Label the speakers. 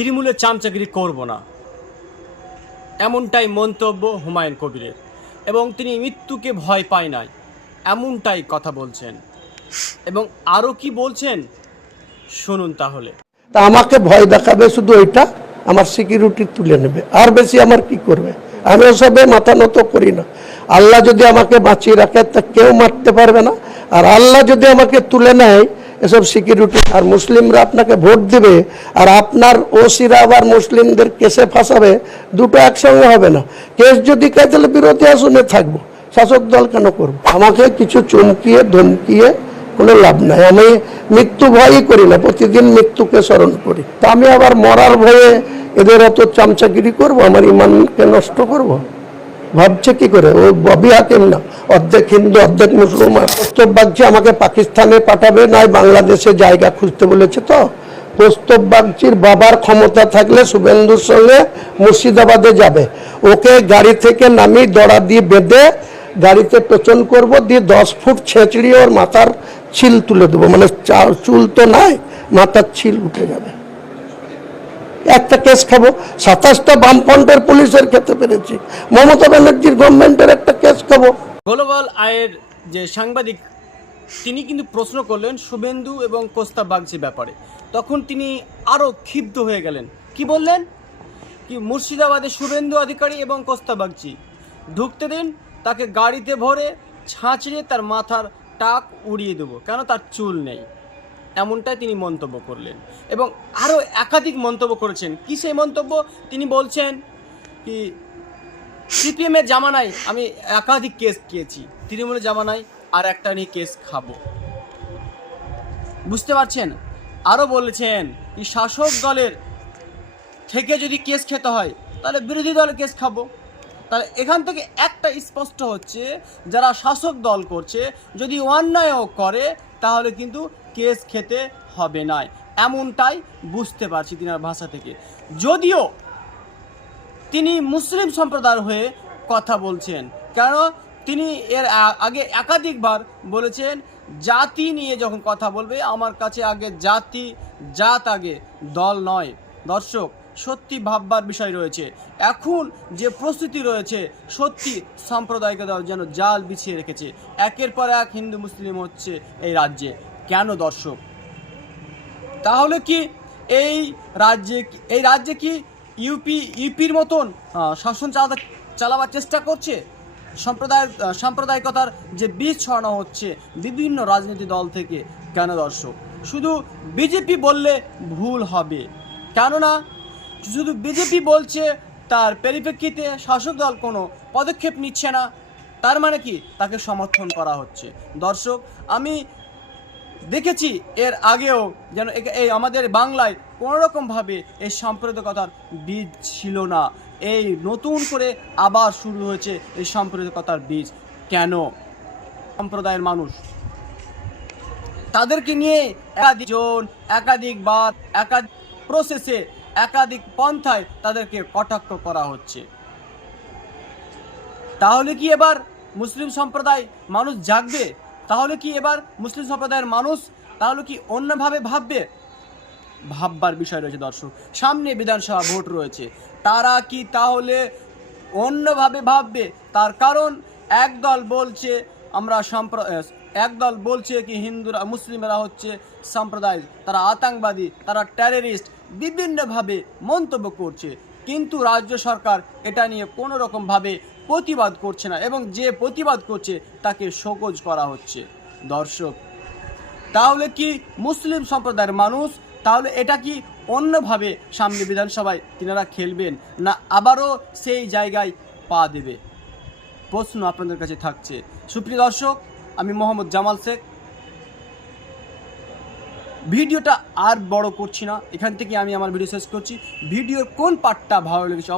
Speaker 1: তৃণমূলের চামচাগিরি করব না। এমনটাই মন্তব্য হুমায়ুন কবিরের। এবং তিনি মৃত্যুকে ভয় পায় নাই। এমনটাই কথা বলছেন। এবং আরও কি বলছেন? শুনুন তাহলে।
Speaker 2: তা আমাকে ভয় দেখাবে শুধু ওইটা? আমার সিকিউরিটি তুলে নেবে। আর বেশি আমার কি করবে? আমি ওসবে মাথা নত করি না। আল্লাহ যদি আমাকে বাঁচিয়ে রাখে, তা কেউ মারতে পারবে না। আর আল্লাহ যদি আমাকে তুলে নেয় এসব সিকিউরিটি আর মুসলিমরা আপনাকে ভোট দেবে আর আপনার ওসিরা আবার মুসলিমদের কেসে ফাঁসাবে, দুটো একসঙ্গে হবে না। কেস যদি খাই তাহলে বিরোধী আসনে থাকব। শাসক দল কেন করব? আমাকে কিছু চমকিয়ে, ধমকিয়ে কোনো লাভ নাই। আমি মৃত্যু ভয়ই করি না, প্রতিদিন মৃত্যুকে স্মরণ করি। তা আমি আবার মরার ভয়ে এদের অত চামচাগিরি করব? আমার ইমানকে নষ্ট করব? ভাবছে কি করে? ও ববি হাকিম না। অর্ধেক হিন্দু, অর্ধেক মুসলমান। প্রস্তব বাগচি আমাকে পাকিস্তানে পাঠাবে, নাই বাংলাদেশে জায়গা খুঁজতে বলেছে তো? প্রস্তব বাগচির বাবার ক্ষমতা থাকলে শুভেন্দুর সঙ্গে মুর্শিদাবাদে যাবে। ওকে গাড়ি থেকে নামিয়ে দড়া দিয়ে বেঁধে গাড়িতে পেছন করব, দিয়ে দশ ফুট ছেঁচড়িয়ে ওর মাথার ছিল তুলে দেবো। মানে চুল তো নাই, মাথার ছিল উঠে যাবে। একটা কেস খাব। সাতাশটা বামফ্রন্টের পুলিশের খেতে পেরেছি। মমতা ব্যানার্জির গভর্নমেন্টের একটা কেস খাব।
Speaker 1: গ্লোবাল আয়ের যে সাংবাদিক, তিনি কিন্তু প্রশ্ন করলেন শুভেন্দু এবং কোস্তা বাগচি ব্যাপারে। তখন তিনি আরও ক্ষিপ্ত হয়ে গেলেন। কি বললেন? কি মুর্শিদাবাদে শুভেন্দু অধিকারী এবং কোস্তা বাগচি ঢুকতে দিন, তাকে গাড়িতে ভরে ছাঁচড়ে তার মাথার টাক উড়িয়ে দেবো। কেন তার চুল নেই? এমনটাই তিনি মন্তব্য করলেন। এবং আরও একাধিক মন্তব্য করেছেন। কি সেই মন্তব্য? তিনি বলছেন কি, সিপিএমের জামানায় আমি একাধিক কেস খেয়েছি। তৃণমূলের জামানায় আর একটা নিয়ে কেস খাব। বুঝতে পারছেন? আরও বলেছেন কি, শাসক দলের থেকে যদি কেস খেতে হয়, তাহলে বিরোধী দলের কেস খাব। তাহলে এখান থেকে একটা স্পষ্ট হচ্ছে, যারা শাসক দল করছে, যদি অন্যায়ও করে, তাহলে কিন্তু কেস খেতে হবে না এমনটাই বুঝতে পারছি তিনার ভাষা থেকে। যদিও তিনি মুসলিম সম্প্রদায়ের হয়ে কথা বলছেন, কেন তিনি এর আগে একাধিকবার বলেছেন, জাতি নিয়ে যখন কথা বলবে, আমার কাছে আগে জাতি, জাত আগে, দল নয়। দর্শক, সত্যি ভাববার বিষয় রয়েছে। এখন যে প্রস্তুতি রয়েছে, সত্যি সাম্প্রদায়িকতা যেন জাল বিছিয়ে রেখেছে। একের পর এক হিন্দু, মুসলিম হচ্ছে এই রাজ্যে। কেন দর্শক? তাহলে কি এই রাজ্যে এই রাজ্যে কি ইউপি ইউপির মতন শাসন চালা, চালাবার চেষ্টা করছে? সম্প্রদায় সাম্প্রদায়িকতার যে বীজ ছড়ানো হচ্ছে বিভিন্ন রাজনীতি দল থেকে, কেন দর্শক? শুধু বিজেপি বললে ভুল হবে। কেননা শুধু বিজেপি বলছে, তার পরিপ্রেক্ষিতে শাসক দল কোনো পদক্ষেপ নিচ্ছে না। তার মানে কি? তাকে সমর্থন করা হচ্ছে। দর্শক, আমি দেখেছি এর আগেও যেন এই আমাদের বাংলায় কোনো রকমভাবে এই সাম্প্রদায়িকতার বীজ ছিল না। এই নতুন করে আবার শুরু হয়েছে এই সাম্প্রদায়িকতার বীজ। কেন? সম্প্রদায়ের মানুষ। তাদেরকে নিয়ে একাধিক জন একাধিকবার একাধিক প্রসেসে একাধিক পন্থায় তাদেরকে কটাক্ষ করা হচ্ছে। তাহলে কি এবার মুসলিম সম্প্রদায় মানুষ জাগবে? তাহলে কি এবার মুসলিম সম্প্রদায়ের মানুষ তাহলে কি অন্যভাবে ভাববে? ভাববার বিষয় রয়েছে দর্শক সামনে বিধানসভা ভোট রয়েছে। তারা কি তাহলে অন্যভাবে ভাববে? তার কারণ একদল বলছে আমরা সম্প্র আহ, একদল বলছে কি হিন্দুরা মুসলিমরা হচ্ছে সম্প্রদায় তারা আতঙ্কবাদী তারা টেররিস্ট বিভিন্নভাবে মন্তব্য করছে। কিন্তু রাজ্য সরকার এটা নিয়ে কোনো রকমভাবে প্রতিবাদ করছে না এবং যে প্রতিবাদ করছে তাকে শোকজ করা হচ্ছে। দর্শক, তাহলে কি মুসলিম সম্প্রদায়ের মানুষ, তাহলে এটা কি অন্যভাবে সামনে বিধানসভায় তিনারা খেলবেন না আবারও সেই জায়গায় পা দেবে? প্রশ্ন আপনাদের কাছে থাকছে। সুপ্রিয় দর্শক, আমি মোহাম্মদ জামাল শেখ ভিডিওটা আর বড় করছি না। এখান থেকে আমি আমার ভিডিও শেষ করছি। ভিডিওর কোন পার্টটা ভালো লেগেছে